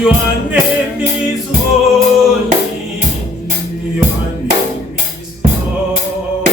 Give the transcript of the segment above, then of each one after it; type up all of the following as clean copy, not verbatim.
Your name is holy. Your name is Lord.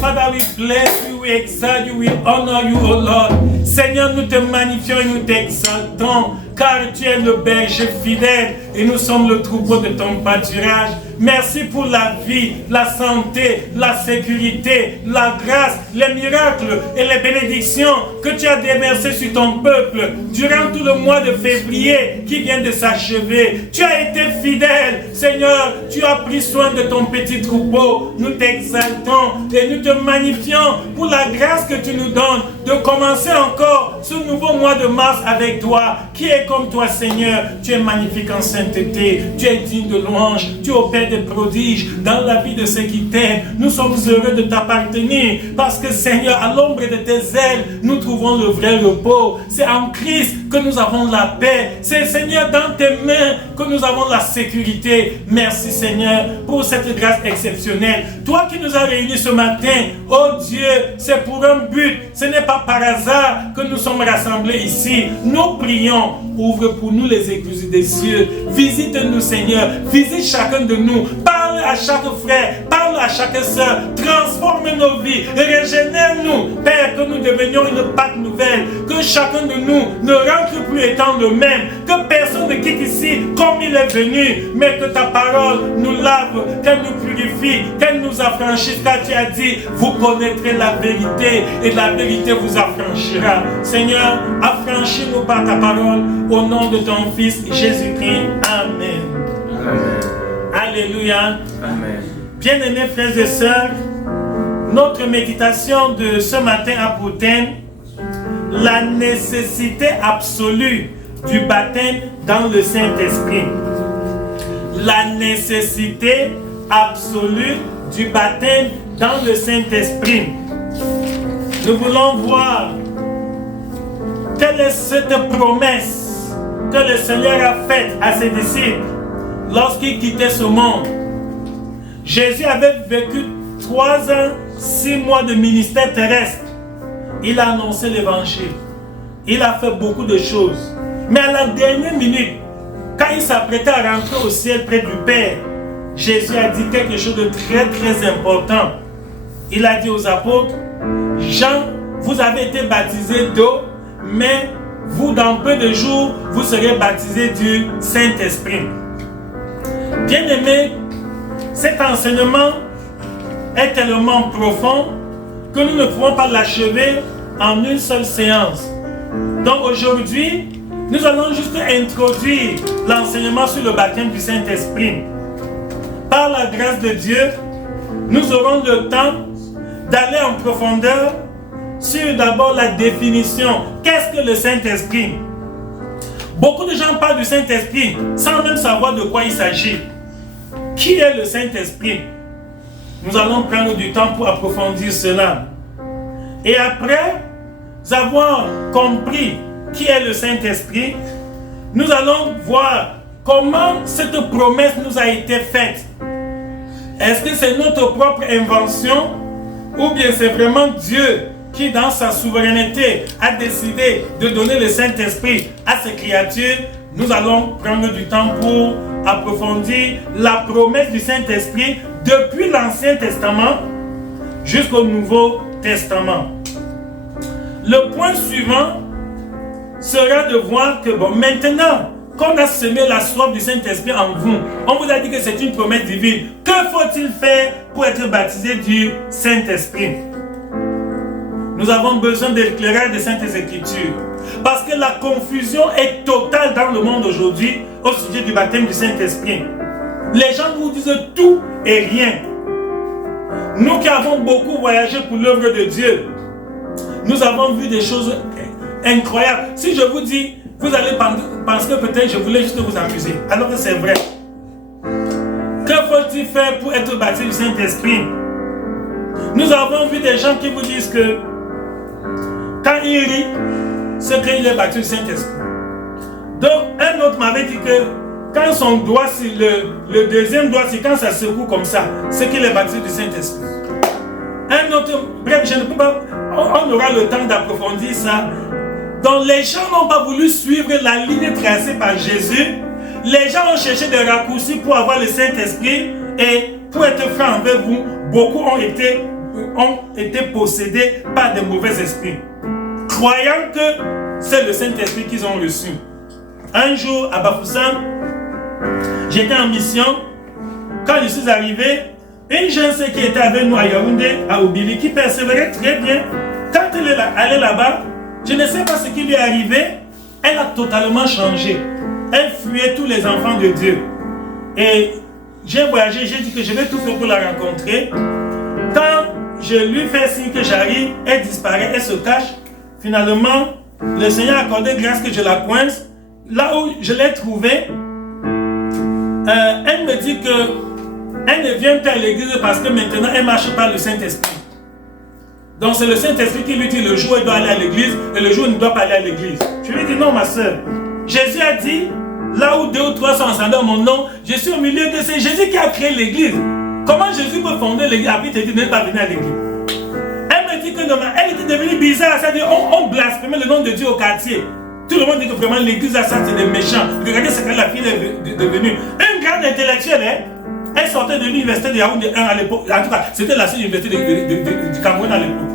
Father, we bless you, we exalt you, we honor you, O Lord. Seigneur, nous te magnifions et nous t'exaltons, car tu es le berger fidèle et nous sommes le troupeau de ton pâturage. Merci pour la vie, la santé, la sécurité, la grâce, les miracles et les bénédictions que tu as déversées sur ton peuple durant tout le mois de février qui vient de s'achever. Tu as été fidèle, Seigneur, tu as pris soin de ton petit troupeau. Nous t'exaltons et nous te magnifions pour la grâce que tu nous donnes de commencer encore ce nouveau mois de mars avec toi. Qui est comme toi, Seigneur? Tu es magnifique en sainteté, tu es digne de louange, tu opères des prodiges dans la vie de ceux qui t'aiment. Nous sommes heureux de t'appartenir parce que, Seigneur, à l'ombre de tes ailes, nous trouvons le vrai repos. C'est en Christ que nous avons la paix. C'est, Seigneur, dans tes mains que nous avons la sécurité. Merci, Seigneur, pour cette grâce exceptionnelle. Toi qui nous as réunis ce matin, oh Dieu, c'est pour un but. Ce n'est pas par hasard que nous sommes rassemblés ici. Nous prions. Ouvre pour nous les écluses des cieux. Visite-nous, Seigneur. Visite chacun de nous. Parle à chaque frère. Parle à chaque soeur. Transforme nos vies. Régénère-nous. Père, que nous devenions une Pâque nouvelle. Que chacun de nous ne rentre plus étant le même. Que personne ne quitte ici comme il est venu. Mais que ta parole nous lave, qu'elle nous purifie, qu'elle nous affranchisse. Car tu as dit, vous connaîtrez la vérité et la vérité vous affranchira. Seigneur, affranchis-nous par ta parole. Au nom de ton Fils Jésus-Christ. Amen. Amen. Alléluia. Amen. Bien-aimés frères et sœurs, notre méditation de ce matin a pour thème la nécessité absolue du baptême dans le Saint-Esprit. La nécessité absolue du baptême dans le Saint-Esprit. Nous voulons voir quelle est cette promesse que le Seigneur a faite à ses disciples lorsqu'il quittait ce monde. Jésus avait vécu 3 ans, 6 mois de ministère terrestre. Il a annoncé l'évangile. Il a fait beaucoup de choses. Mais à la dernière minute, quand il s'apprêtait à rentrer au ciel près du Père, Jésus a dit quelque chose de très très important. Il a dit aux apôtres, Jean, vous avez été baptisés d'eau, mais vous, dans peu de jours, vous serez baptisés du Saint-Esprit. Bien-aimés, cet enseignement est tellement profond que nous ne pouvons pas l'achever en une seule séance. Donc aujourd'hui, nous allons juste introduire l'enseignement sur le baptême du Saint-Esprit. Par la grâce de Dieu, nous aurons le temps d'aller en profondeur sur d'abord la définition. Qu'est-ce que le Saint-Esprit? Beaucoup de gens parlent du Saint-Esprit sans même savoir de quoi il s'agit. Qui est le Saint-Esprit? Nous allons prendre du temps pour approfondir cela. Et après avoir compris qui est le Saint-Esprit, nous allons voir comment cette promesse nous a été faite. Est-ce que c'est notre propre invention ou bien c'est vraiment Dieu qui, dans sa souveraineté, a décidé de donner le Saint-Esprit à ses créatures? Nous allons prendre du temps pour approfondir la promesse du Saint-Esprit depuis l'Ancien Testament jusqu'au Nouveau Testament. Le point suivant sera de voir que maintenant qu'on a semé la soif du Saint-Esprit en vous, on vous a dit que c'est une promesse divine. Que faut-il faire pour être baptisé du Saint-Esprit? Nous avons besoin de l'éclairage des Saintes Écritures. Parce que la confusion est totale dans le monde aujourd'hui au sujet du baptême du Saint-Esprit. Les gens vous disent tout et rien. Nous qui avons beaucoup voyagé pour l'œuvre de Dieu, nous avons vu des choses incroyables. Si je vous dis, vous allez penser que peut-être je voulais juste vous amuser. Alors que c'est vrai. Que faut-il faire pour être baptisé du Saint-Esprit? Nous avons vu des gens qui vous disent que quand il rit, c'est qu'il est baptisé du Saint-Esprit. Donc, un autre m'avait dit que quand son doigt, le deuxième doigt, c'est quand ça secoue comme ça, c'est qu'il est baptisé du Saint-Esprit. Un autre, bref, je ne peux pas, on aura le temps d'approfondir ça. Donc, Donc les gens n'ont pas voulu suivre la ligne tracée par Jésus. Les gens ont cherché des raccourcis pour avoir le Saint-Esprit. Et pour être franc avec vous, beaucoup ont été possédés par de mauvais esprits, croyant que c'est le Saint-Esprit qu'ils ont reçu. Un jour, à Bafoussam, j'étais en mission. Quand je suis arrivé, une jeune sœur qui était avec nous à Yaoundé, à Obili, qui persévérait très bien, quand elle est allée là-bas, je ne sais pas ce qui lui est arrivé, elle a totalement changé. Elle fuyait tous les enfants de Dieu. Et j'ai voyagé, j'ai dit que je vais tout faire pour la rencontrer. Quand je lui fais signe que j'arrive, elle disparaît, elle se cache. Finalement, le Seigneur a accordé grâce que je la coince. Là où je l'ai trouvée, elle me dit qu'elle ne vient pas à l'église parce que maintenant elle marche par le Saint-Esprit. Donc c'est le Saint-Esprit qui lui dit le jour où elle doit aller à l'église et le jour où elle ne doit pas aller à l'église. Je lui dis non ma soeur. Jésus a dit, là où 2 ou 3 sont ensemble dans mon nom, je suis au milieu de ces. Jésus qui a créé l'église. Comment Jésus peut fonder l'église? Après il te dit de ne pas venir à l'église. Elle me dit que non, elle était devenue bizarre. C'est-à-dire on blasphémait le nom de Dieu au quartier. Tout le monde dit que vraiment l'église à ça c'est des méchants. Regardez ce que la fille est devenue. Une grande intellectuelle, hein? Elle sortait de l'université de Yaoundé 1 à l'époque. En tout cas, c'était la seule université du Cameroun à l'époque.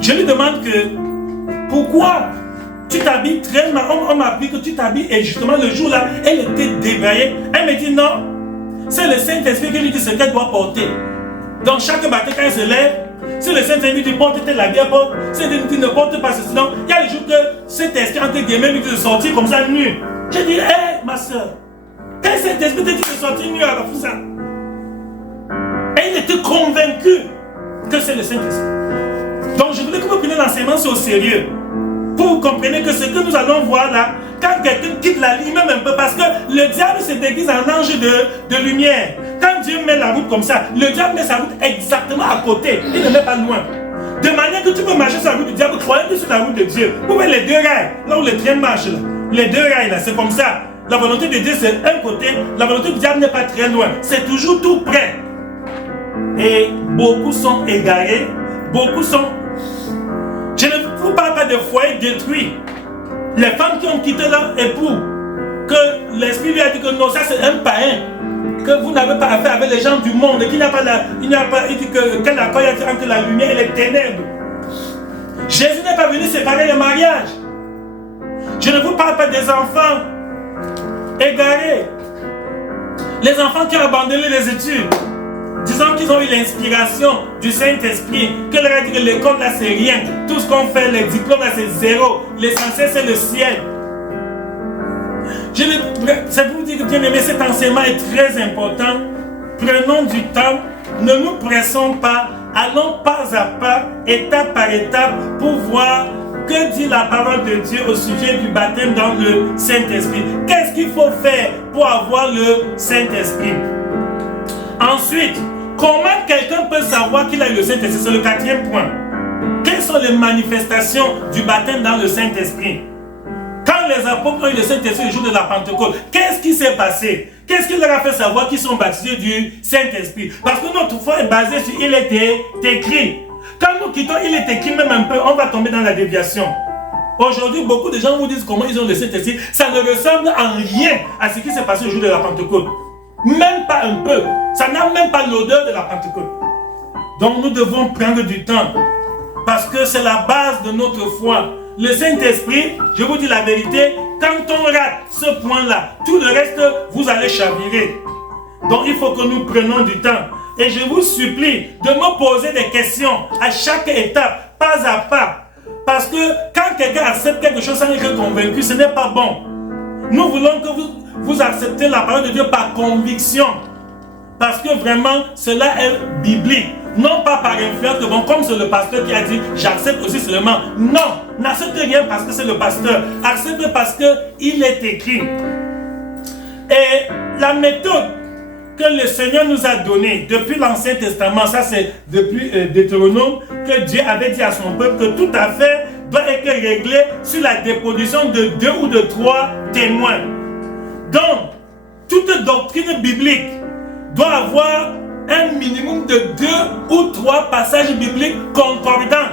Je lui demande que pourquoi tu t'habilles très mal. On m'a appris que tu t'habilles et justement le jour là, elle était débraillée. Elle me dit non, c'est le Saint-Esprit qui lui dit ce qu'elle doit porter. Donc chaque matin quand elle se lève, si le Saint-Esprit lui dit porte tel habit, si elle dit ne porte pas ceci, non, il y a des jours que cet esprit entre guillemets lui dit de sortir comme ça nu. Je dis, hé ma soeur, quand cet esprit te dit de sortir nu à la Foussa, elle était convaincue que c'est le Saint-Esprit. Donc je voulais que vous preniez l'enseignement au sérieux. Pour vous compreniez que ce que nous allons voir là, quand quelqu'un quitte la ligne, même un peu, parce que le diable se déguise en ange de lumière. Quand Dieu met la route comme ça, le diable met sa route exactement à côté. Il ne met pas loin. De manière que tu peux marcher sur la route du diable, croyant que sur la route de Dieu. Vous voyez les deux rails, là où le train marche, là. Les deux rails là, c'est comme ça. La volonté de Dieu c'est un côté, la volonté du diable n'est pas très loin. C'est toujours tout près. Et beaucoup sont égarés, beaucoup sont... Je ne vous parle pas de foyers détruits. Les femmes qui ont quitté leur époux, que l'esprit lui a dit que non, ça c'est un païen, que vous n'avez pas affaire avec les gens du monde, qu'il n'y a pas il dit que quel accord il y a entre la lumière et les ténèbres. Jésus n'est pas venu séparer les mariages. Je ne vous parle pas des enfants égarés, les enfants qui ont abandonné les études, disant qu'ils ont eu l'inspiration du Saint-Esprit, que leur a dit que l'école là c'est rien, tout ce qu'on fait, les diplômes là c'est zéro, l'essentiel c'est le ciel. C'est pour vous dire que bien aimé, cet enseignement est très important. Prenons du temps, ne nous pressons pas, allons pas à pas, étape par étape, pour voir que dit la parole de Dieu au sujet du baptême dans le Saint-Esprit. Qu'est-ce qu'il faut faire pour avoir le Saint-Esprit? Ensuite, comment quelqu'un peut savoir qu'il a eu le Saint-Esprit? C'est le 4e point. Quelles sont les manifestations du baptême dans le Saint-Esprit? Quand les apôtres ont eu le Saint-Esprit le jour de la Pentecôte, qu'est-ce qui s'est passé? Qu'est-ce qui leur a fait savoir qu'ils sont baptisés du Saint-Esprit? Parce que notre foi est basée sur il était écrit. Quand nous quittons il est écrit même un peu, on va tomber dans la déviation. Aujourd'hui, beaucoup de gens vous disent comment ils ont le Saint-Esprit. Ça ne ressemble en rien à ce qui s'est passé le jour de la Pentecôte. Même pas un peu. Ça n'a même pas l'odeur de la Pentecôte. Donc nous devons prendre du temps. Parce que c'est la base de notre foi. Le Saint-Esprit, je vous dis la vérité, quand on rate ce point-là, tout le reste, vous allez chavirer. Donc il faut que nous prenions du temps. Et je vous supplie de me poser des questions à chaque étape, pas à pas. Parce que quand quelqu'un accepte quelque chose sans être convaincu, ce n'est pas bon. Nous voulons que vous acceptez la parole de Dieu par conviction. Parce que vraiment, cela est biblique. Non pas par influence de bon, comme c'est le pasteur qui a dit, j'accepte aussi seulement. Non, n'accepte rien parce que c'est le pasteur. Accepte parce qu'il est écrit. Et la méthode que le Seigneur nous a donnée depuis l'Ancien Testament, ça c'est depuis Deutéronome, que Dieu avait dit à son peuple que tout affaire doit être réglé sur la déposition de 2 ou de 3 témoins. Donc, toute doctrine biblique doit avoir un minimum de 2 ou 3 passages bibliques concordants.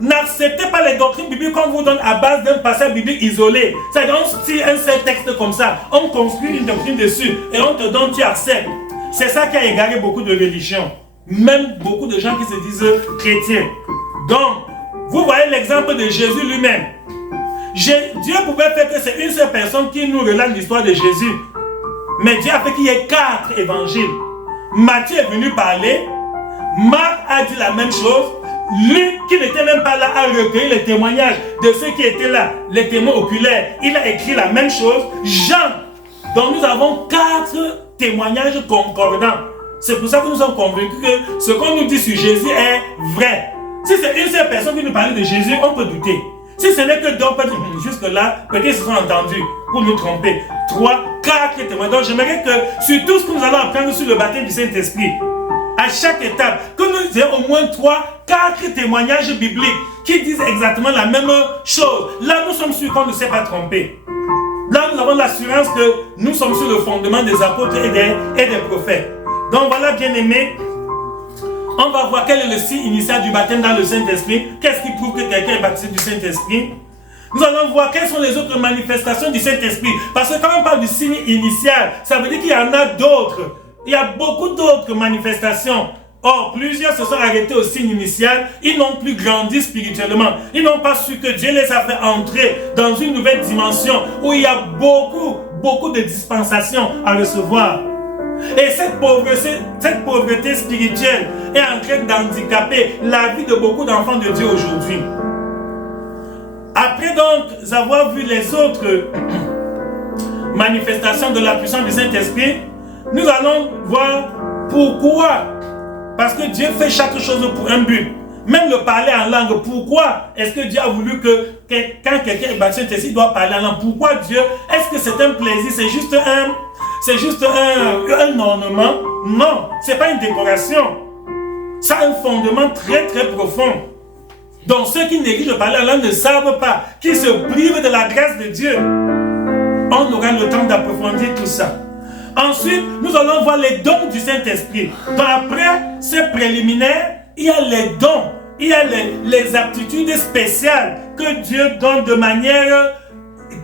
n'acceptez pas les doctrines bibliques qu'on vous donne à base d'un passage biblique isolé. C'est-à-dire, on tire un seul texte comme ça, on construit une doctrine dessus et on te donne, tu acceptes. C'est ça qui a égaré beaucoup de religions. Même beaucoup de gens qui se disent chrétiens. Donc, vous voyez l'exemple de Jésus lui-même. Dieu pouvait faire que c'est une seule personne qui nous relate l'histoire de Jésus. Mais Dieu a fait qu'il y ait 4 évangiles. Matthieu est venu parler. Marc a dit la même chose. Luc, qui n'était même pas là, a recueilli les témoignages de ceux qui étaient là, les témoins oculaires. Il a écrit la même chose. Jean, donc nous avons 4 témoignages concordants. C'est pour ça que nous sommes convaincus que ce qu'on nous dit sur Jésus est vrai. Si c'est une seule personne qui nous parle de Jésus, on peut douter. Si ce n'est que deux, on peut dire, jusque-là, peut-être ils se sont entendus pour nous tromper. 3, 4 témoignages. Donc j'aimerais que sur tout ce que nous allons apprendre sur le baptême du Saint-Esprit, à chaque étape, que nous ayons au moins 3, 4 témoignages bibliques qui disent exactement la même chose. Là, nous sommes sûrs qu'on ne s'est pas trompé. Là, nous avons l'assurance que nous sommes sur le fondement des apôtres et des prophètes. Donc voilà, bien-aimés, on va voir quel est le signe initial du baptême dans le Saint-Esprit. Qu'est-ce qui prouve que quelqu'un est baptisé du Saint-Esprit? Nous allons voir quelles sont les autres manifestations du Saint-Esprit. Parce que quand on parle du signe initial, ça veut dire qu'il y en a d'autres. Il y a beaucoup d'autres manifestations. Or, plusieurs se sont arrêtés au signe initial. Ils n'ont plus grandi spirituellement. Ils n'ont pas su que Dieu les a fait entrer dans une nouvelle dimension où il y a beaucoup de dispensations à recevoir. Et cette pauvreté spirituelle est en train d'handicaper la vie de beaucoup d'enfants de Dieu aujourd'hui. Après donc avoir vu les autres manifestations de la puissance du Saint-Esprit, nous allons voir pourquoi. Parce que Dieu fait chaque chose pour un but. Même le parler en langue, pourquoi est-ce que Dieu a voulu que quand quelqu'un est baptisé, il doit parler en langue? Pourquoi Dieu? Est-ce que c'est un plaisir? C'est juste un ornement? Non, ce n'est pas une décoration. Ça a un fondement très très profond. Donc ceux qui négligent de parler en langue ne savent pas, qui se privent de la grâce de Dieu. On aura le temps d'approfondir tout ça. Ensuite, nous allons voir les dons du Saint-Esprit. Donc après ces préliminaires, il y a les dons, il y a les aptitudes spéciales que Dieu donne de manière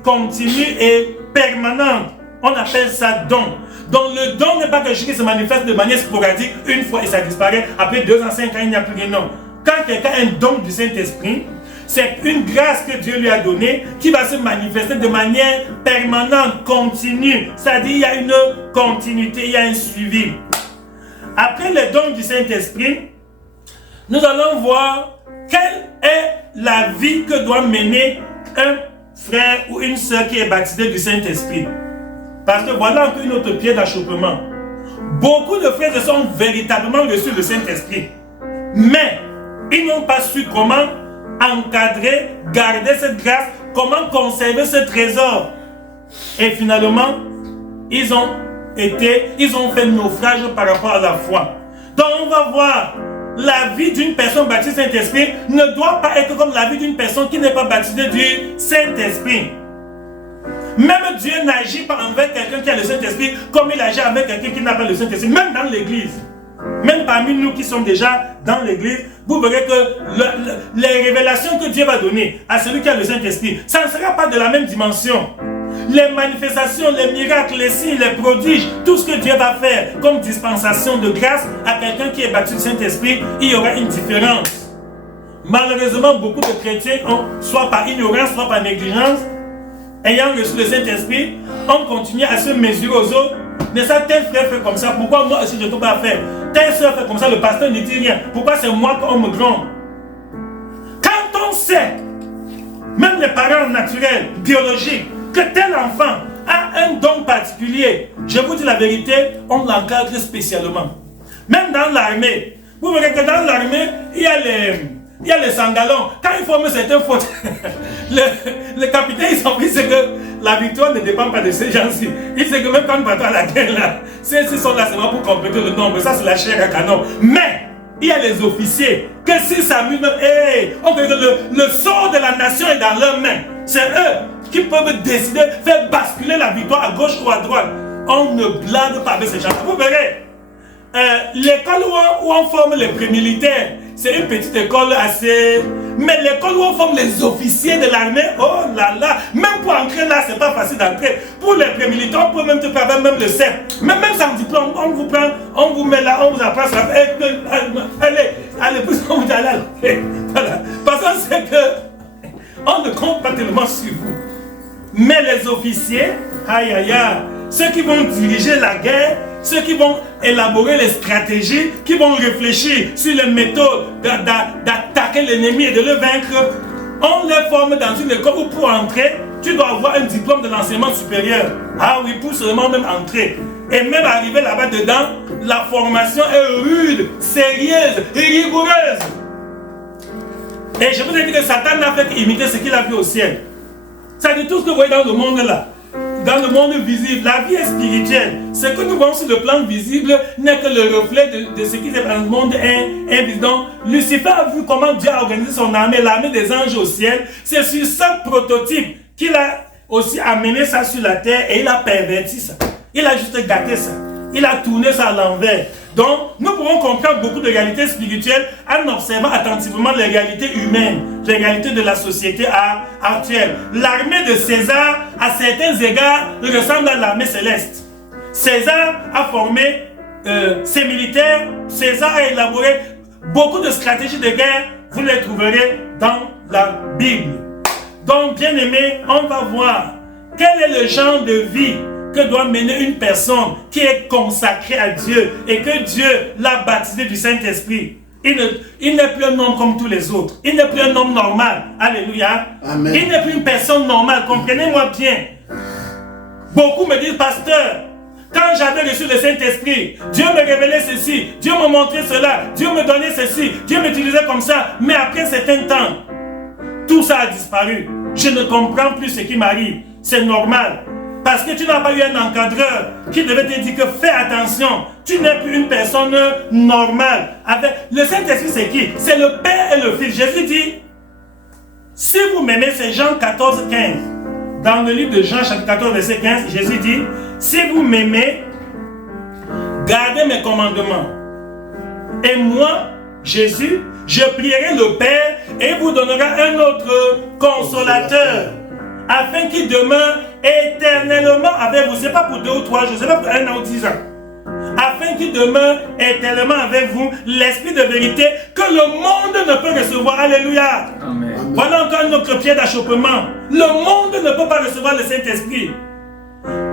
continue et permanente. On appelle ça don. Donc le don n'est pas quelque chose qui se manifeste de manière sporadique, une fois et ça disparaît. Après 2 ans, 5 ans, il n'y a plus rien. Non. Quand quelqu'un a un don du Saint-Esprit, c'est une grâce que Dieu lui a donnée qui va se manifester de manière permanente, continue. C'est-à-dire il y a une continuité, il y a un suivi. Après les dons du Saint-Esprit, nous allons voir quelle est la vie que doit mener un frère ou une sœur qui est baptisé du Saint-Esprit. Parce que voilà encore une autre pierre d'achoppement. Beaucoup de frères se sont véritablement reçus le Saint-Esprit. Mais ils n'ont pas su comment encadrer, garder cette grâce, comment conserver ce trésor. Et finalement, ils ont fait naufrage par rapport à la foi. Donc on va voir, la vie d'une personne baptisée du Saint-Esprit ne doit pas être comme la vie d'une personne qui n'est pas baptisée du Saint-Esprit. Même Dieu n'agit pas envers quelqu'un qui a le Saint-Esprit comme il agit avec quelqu'un qui n'a pas le Saint-Esprit, même dans l'église. Même parmi nous qui sommes déjà dans l'église, vous verrez que les révélations que Dieu va donner à celui qui a le Saint-Esprit, ça ne sera pas de la même dimension. Les manifestations, les miracles, les signes, les prodiges, tout ce que Dieu va faire comme dispensation de grâce à quelqu'un qui est baptisé du Saint-Esprit, il y aura une différence. Malheureusement, beaucoup de chrétiens, soit par ignorance, soit par négligence, ayant reçu le Saint-Esprit, on continue à se mesurer aux autres. Mais ça, tel frère fait comme ça, pourquoi moi aussi je ne peux pas faire? Telle soeur fait comme ça, le pasteur ne dit rien. Pourquoi c'est moi qu'on me gronde? Quand on sait, même les parents naturels, biologiques, que tel enfant a un don particulier, je vous dis la vérité, on l'encadre spécialement. Même dans l'armée, vous verrez que dans l'armée, il y a les sangalons. Quand ils forment certaines fautes, le capitaine, il s'en fiche, c'est que la victoire ne dépend pas de ces gens-ci. Il sait que même quand nous partons à la guerre, là, ceux-ci sont là seulement pour compléter le nombre. Ça, c'est la chair à canon. Mais, il y a les officiers, que s'ils s'amusent, on veut que le sort de la nation est dans leurs mains. C'est eux qui peuvent décider, faire basculer la victoire à gauche ou à droite. On ne blague pas avec ces gens-là. Vous verrez, l'école où on forme les pré-militaires, c'est une petite école assez Mais l'école où on forme les officiers de l'armée, oh là là, même pour entrer là, c'est pas facile d'entrer. Pour les pré-militaires, on peut même te faire même le CEP. Même sans diplôme, on vous prend, on vous met là, on vous apprend ça. Allez, on vous dit allez. Voilà. Parce qu'on sait que on ne compte pas tellement sur vous. Mais les officiers, aïe aïe aïe, ceux qui vont diriger la guerre, ceux qui vont élaborer les stratégies, qui vont réfléchir sur les méthodes d'attaquer l'ennemi et de le vaincre, on les forme dans une école où pour entrer, tu dois avoir un diplôme de l'enseignement supérieur. Ah oui, pour seulement même entrer. Et même arriver là-bas dedans, la formation est rude, sérieuse et rigoureuse. Et je vous ai dit que Satan n'a fait qu'imiter ce qu'il a vu au ciel. Ça dit tout ce que vous voyez dans le monde là. Dans le monde visible, la vie est spirituelle. Ce que nous voyons sur le plan visible n'est que le reflet de ce qui est dans le monde invisible. Donc, Lucifer a vu comment Dieu a organisé son armée, l'armée des anges au ciel. C'est sur ce prototype qu'il a aussi amené ça sur la terre et il a perverti ça. Il a juste gâté ça. Il a tourné ça à l'envers. Donc, nous pouvons comprendre beaucoup de réalités spirituelles en observant attentivement les réalités humaines, les réalités de la société actuelle. L'armée de César, à certains égards, ressemble à l'armée céleste. César a formé ses militaires, César a élaboré beaucoup de stratégies de guerre, vous les trouverez dans la Bible. Donc, bien aimé, on va voir quel est le genre de vie que doit mener une personne qui est consacrée à Dieu et que Dieu l'a baptisé du Saint-Esprit. Il n'est plus un homme comme tous les autres. Il n'est plus un homme normal. Alléluia. Amen. Il n'est plus une personne normale. Comprenez-moi bien. Beaucoup me disent, pasteur, quand j'avais reçu le Saint-Esprit, Dieu me révélait ceci, Dieu me montrait cela, Dieu me donnait ceci, Dieu m'utilisait comme ça. Mais après un certain temps, tout ça a disparu. Je ne comprends plus ce qui m'arrive. C'est normal. Parce que tu n'as pas eu un encadreur qui devait te dire que fais attention, tu n'es plus une personne normale. Le Saint-Esprit, c'est qui? C'est le Père et le Fils. Jésus dit, si vous m'aimez, c'est Jean 14, 15. Dans le livre de Jean, chapitre 14, verset 15, Jésus dit, si vous m'aimez, gardez mes commandements. Et moi, Jésus, je prierai le Père et vous donnera un autre consolateur, afin qu'il demeure éternellement avec vous. Ce n'est pas pour 2 ou 3 jours, ce n'est pas pour 1 an ou 10 ans. Afin qu'il demeure éternellement avec vous l'esprit de vérité que le monde ne peut recevoir. Alléluia. Amen. Voilà encore notre pied d'achoppement. Le monde ne peut pas recevoir le Saint-Esprit.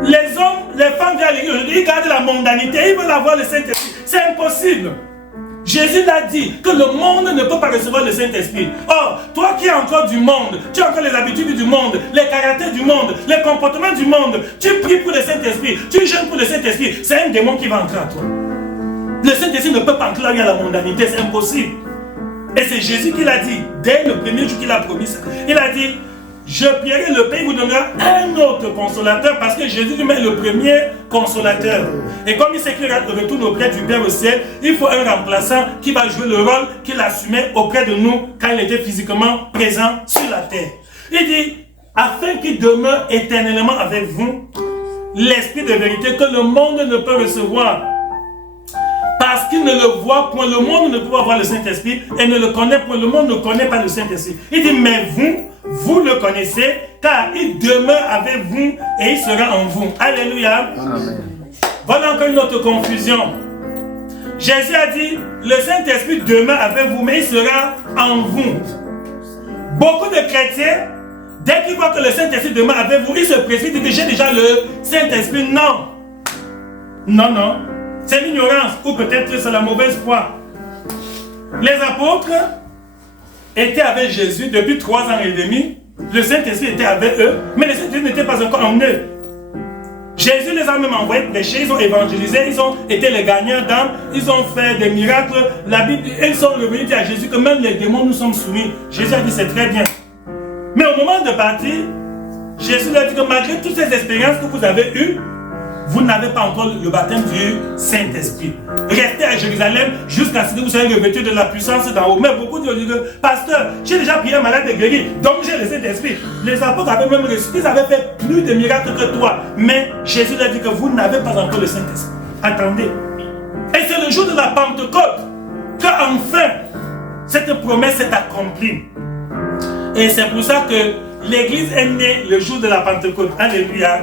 Les hommes, les femmes viennent à l'église, ils gardent la mondanité, ils veulent avoir le Saint-Esprit. C'est impossible. Jésus l'a dit que le monde ne peut pas recevoir le Saint-Esprit. Or, toi qui es encore du monde, tu as encore les habitudes du monde, les caractères du monde, les comportements du monde, tu pries pour le Saint-Esprit, tu jeûnes pour le Saint-Esprit, c'est un démon qui va entrer à toi. Le Saint-Esprit ne peut pas entrer là où il y a la mondanité, c'est impossible. Et c'est Jésus qui l'a dit, dès le premier jour qu'il a promis ça. Il a dit, je prierai le Père, il vous donnera un autre consolateur, parce que Jésus lui met le premier consolateur. Et comme il sait qu'il retourne auprès du Père au ciel, il faut un remplaçant qui va jouer le rôle qu'il assumait auprès de nous quand il était physiquement présent sur la terre. Il dit, afin qu'il demeure éternellement avec vous, l'esprit de vérité que le monde ne peut recevoir. Parce qu'il ne le voit point, le monde ne peut pas voir le Saint-Esprit et ne le connaît point, le monde ne connaît pas le Saint-Esprit. Il dit, mais vous le connaissez, car il demeure avec vous et il sera en vous. Alléluia. Amen. Voilà encore une autre confusion. Jésus a dit, le Saint-Esprit demeure avec vous, mais il sera en vous. Beaucoup de chrétiens, dès qu'ils voient que le Saint-Esprit demeure avec vous, ils se précipitent et disent, j'ai déjà le Saint-Esprit. Non. Non, non. C'est l'ignorance, ou peut-être c'est la mauvaise foi. Les apôtres étaient avec Jésus depuis 3 ans et demi. Le Saint-Esprit était avec eux, mais le Saint-Esprit n'était pas encore en eux. Jésus les a même envoyés prêcher, ils ont évangélisé, ils ont été les gagnants d'âmes, ils ont fait des miracles. La Bible, ils sont revenus dire à Jésus que même les démons nous sommes soumis. Jésus a dit c'est très bien. Mais au moment de partir, Jésus leur a dit que malgré toutes ces expériences que vous avez eues, vous n'avez pas encore le baptême du Saint-Esprit. Restez à Jérusalem jusqu'à ce que vous soyez revêtus de la puissance d'en haut. Mais beaucoup disent, pasteur, j'ai déjà prié un malade et guéri, donc j'ai le Saint-Esprit. Les apôtres avaient même reçu, ils avaient fait plus de miracles que toi. Mais Jésus leur a dit que vous n'avez pas encore le Saint-Esprit. Attendez. Et c'est le jour de la Pentecôte qu'enfin cette promesse s'est accomplie. Et c'est pour ça que l'église est née le jour de la Pentecôte. Alléluia.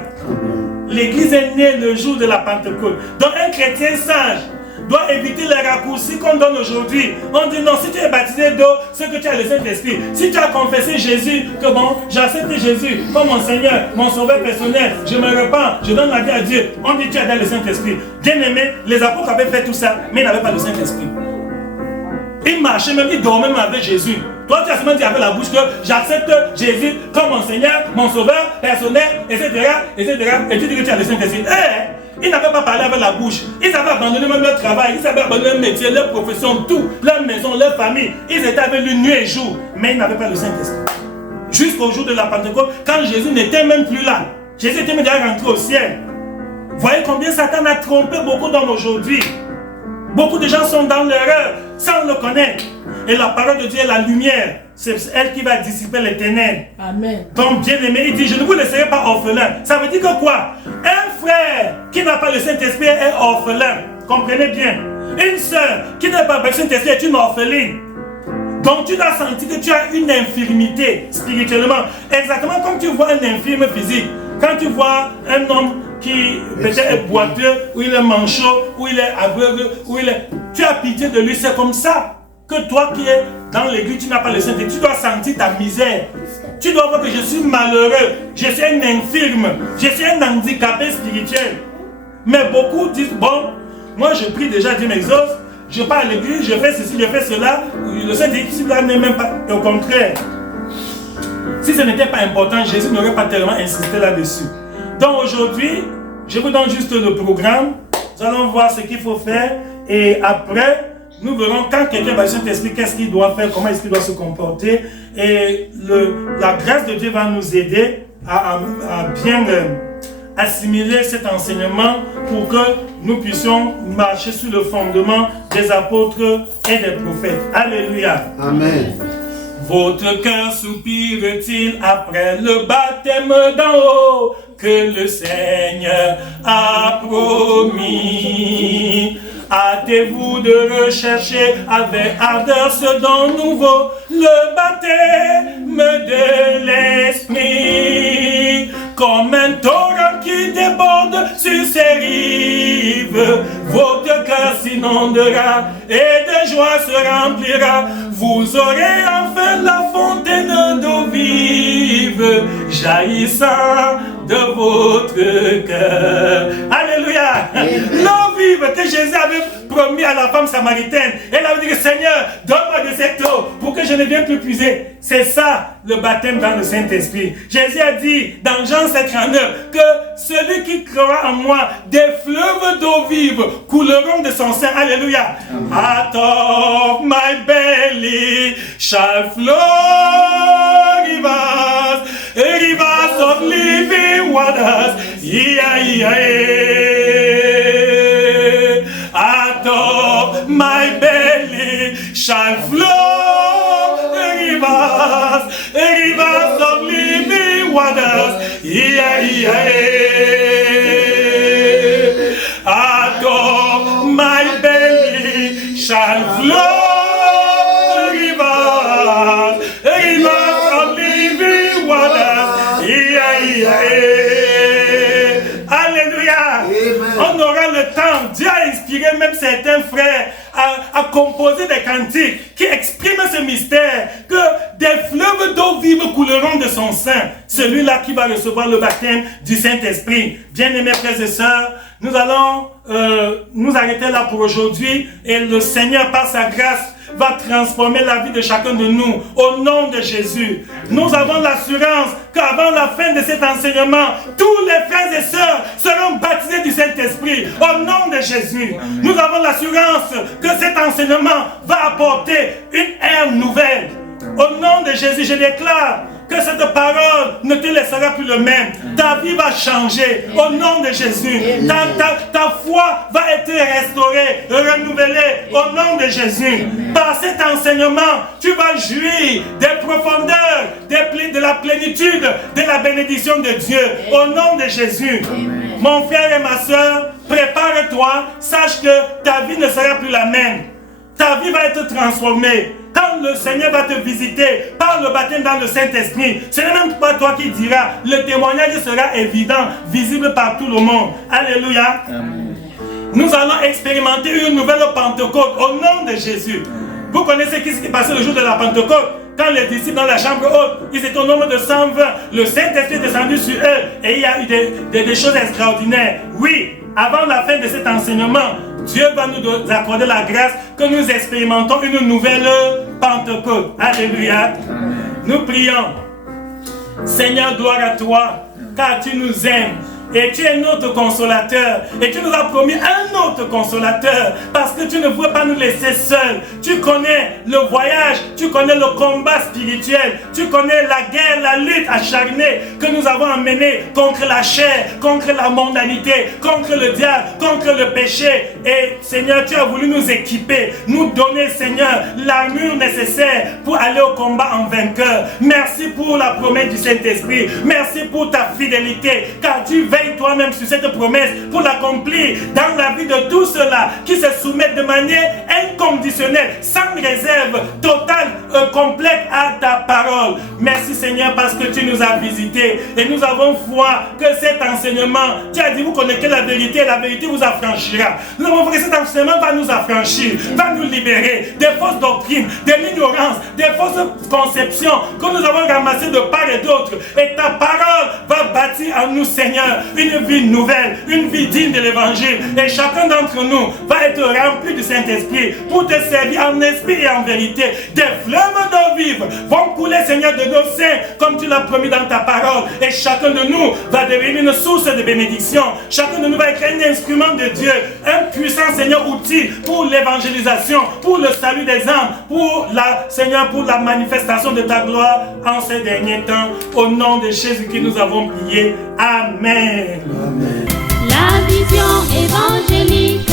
L'église est née le jour de la Pentecôte. Donc un chrétien sage doit éviter les raccourcis qu'on donne aujourd'hui. On dit non, si tu es baptisé d'eau, c'est que tu as le Saint-Esprit. Si tu as confessé Jésus, que bon, j'accepte Jésus comme mon Seigneur, mon sauveur personnel, je me repens, je donne la vie à Dieu. On dit tu as le Saint-Esprit. Bien aimé, les apôtres avaient fait tout ça, mais ils n'avaient pas le Saint-Esprit. Ils marchaient même, ils dormaient même avec Jésus. Toi, tu as seulement dit avec la bouche que j'accepte Jésus comme mon Seigneur, mon sauveur personnel, etc., etc. Et tu dis que tu as le Saint-Esprit. Ils n'avaient pas parlé avec la bouche. Ils avaient abandonné même leur travail. Ils avaient abandonné leur métier, leur profession, tout. Leur maison, leur famille. Ils étaient avec lui nuit et jour. Mais ils n'avaient pas le Saint-Esprit. Jusqu'au jour de la Pentecôte, quand Jésus n'était même plus là. Jésus était même déjà rentré au ciel. Voyez combien Satan a trompé beaucoup d'hommes aujourd'hui. Beaucoup de gens sont dans l'erreur sans le connaître. Et la parole de Dieu est la lumière. C'est elle qui va dissiper les ténèbres. Amen. Donc bien aimé, il dit, je ne vous laisserai pas orphelin. Ça veut dire que quoi? Un frère qui n'a pas le Saint-Esprit est orphelin. Comprenez bien. Une sœur qui n'a pas le Saint-Esprit est une orpheline. Donc tu dois sentir que tu as une infirmité spirituellement. Exactement comme tu vois un infirme physique. Quand tu vois un homme qui peut-être est boiteux, ou il est manchot, ou il est aveugle, ou il est... Tu as pitié de lui, c'est comme ça. Que toi qui es dans l'église, tu n'as pas le Saint-Esprit, tu dois sentir ta misère. Tu dois voir que je suis malheureux, je suis un infirme, je suis un handicapé spirituel. Mais beaucoup disent, bon, moi je prie déjà, Dieu m'exauce, je pars à l'église, je fais ceci, je fais cela. Le Saint-Esprit n'est même pas, au contraire. Si ce n'était pas important, Jésus n'aurait pas tellement insisté là-dessus. Donc aujourd'hui, je vous donne juste le programme. Nous allons voir ce qu'il faut faire. Et après, nous verrons quand quelqu'un va Saint-Esprit, qu'est-ce qu'il doit faire, comment est-ce qu'il doit se comporter. Et la grâce de Dieu va nous aider à bien assimiler cet enseignement pour que nous puissions marcher sur le fondement des apôtres et des prophètes. Alléluia. Amen. Votre cœur soupire-t-il après le baptême d'en haut que le Seigneur a promis? Hâtez-vous de rechercher avec ardeur ce don nouveau, le baptême de l'Esprit. Comme un torrent qui déborde sur ses rives, votre cœur s'inondera et de joie se remplira. Vous aurez enfin la fontaine d'eau vive jaillissant de votre cœur. Alléluia. L'eau vive que Jésus avait promis à la femme samaritaine. Elle avait dit, Seigneur, donne-moi de cette eau pour que je ne vienne plus puiser. C'est ça le baptême dans le Saint-Esprit. Jésus a dit dans Jean 7,39 que celui qui croira en moi, des fleuves d'eau vive couleront de son sein. Alléluia. Out of my belly shall flow rivers, rivers of living waters. Out of my belly shall flow rivers, rivers of living waters. Out of my belly shall flow rivers, rivers of living waters. Alléluia. On aura le temps. Dieu a inspiré même certains frères à composer des cantiques qui expriment ce mystère, que des fleuves d'eau vive couleront de son sein. Celui-là qui va recevoir le baptême du Saint-Esprit. Bien-aimés frères et sœurs, nous allons nous arrêter là pour aujourd'hui, et le Seigneur par sa grâce va transformer la vie de chacun de nous au nom de Jésus. Nous avons l'assurance qu'avant la fin de cet enseignement, tous les frères et sœurs seront baptisés du Saint-Esprit au nom de Jésus. Amen. Nous avons l'assurance que cet enseignement va apporter une ère nouvelle. Au nom de Jésus, je déclare que cette parole ne te laissera plus le même. Ta vie va changer au nom de Jésus. Ta foi va être restaurée, renouvelée au nom de Jésus. Par cet enseignement, tu vas jouir des profondeurs, de la plénitude, de la bénédiction de Dieu au nom de Jésus. Mon frère et ma soeur, prépare-toi, sache que ta vie ne sera plus la même. Ta vie va être transformée. quand le Seigneur va te visiter par le baptême dans le Saint-Esprit, ce n'est même pas toi qui diras, le témoignage sera évident, visible par tout le monde. Alléluia. Amen. Nous allons expérimenter une nouvelle Pentecôte au nom de Jésus. Vous connaissez ce qui s'est passé le jour de la Pentecôte? Quand les disciples dans la chambre haute, ils étaient au nombre de 120, le Saint-Esprit est descendu sur eux et il y a eu des choses extraordinaires. Oui, avant la fin de cet enseignement, Dieu va nous accorder la grâce que nous expérimentons une nouvelle Pentecôte. Alléluia. Amen. Nous prions. Seigneur, gloire à toi, car tu nous aimes. Et tu es notre consolateur. Et tu nous as promis un autre consolateur. Parce que tu ne veux pas nous laisser seuls. Tu connais le voyage. Tu connais le combat spirituel. Tu connais la guerre, la lutte acharnée que nous avons emmenée contre la chair, contre la mondanité, contre le diable, contre le péché. Et Seigneur, tu as voulu nous équiper, nous donner, Seigneur, l'armure nécessaire pour aller au combat en vainqueur. Merci pour la promesse du Saint-Esprit. Merci pour ta fidélité. Car tu veilles toi-même sur cette promesse pour l'accomplir dans la vie de tous ceux-là qui se soumettent de manière inconditionnelle, sans réserve, totale, complète à ta parole. Merci Seigneur parce que tu nous as visités et nous avons foi que cet enseignement, tu as dit vous connaissez la vérité et la vérité vous affranchira. Nous avons fait que cet enseignement va nous affranchir, va nous libérer des fausses doctrines, de l'ignorance, des fausses conceptions que nous avons ramassées de part et d'autre. Et ta parole va bâtir en nous Seigneur une vie nouvelle, une vie digne de l'évangile. Et chacun d'entre nous va être rempli du Saint-Esprit pour te servir en esprit et en vérité. Des fleuves d'eau vive vont couler, Seigneur, de nos seins, comme tu l'as promis dans ta parole. Et chacun de nous va devenir une source de bénédiction. Chacun de nous va être un instrument de Dieu, un puissant, Seigneur, outil pour l'évangélisation, pour le salut des âmes, pour la, Seigneur, pour la manifestation de ta gloire en ces derniers temps. Au nom de Jésus qui nous avons prié. Amen. Amen. La vision évangélique.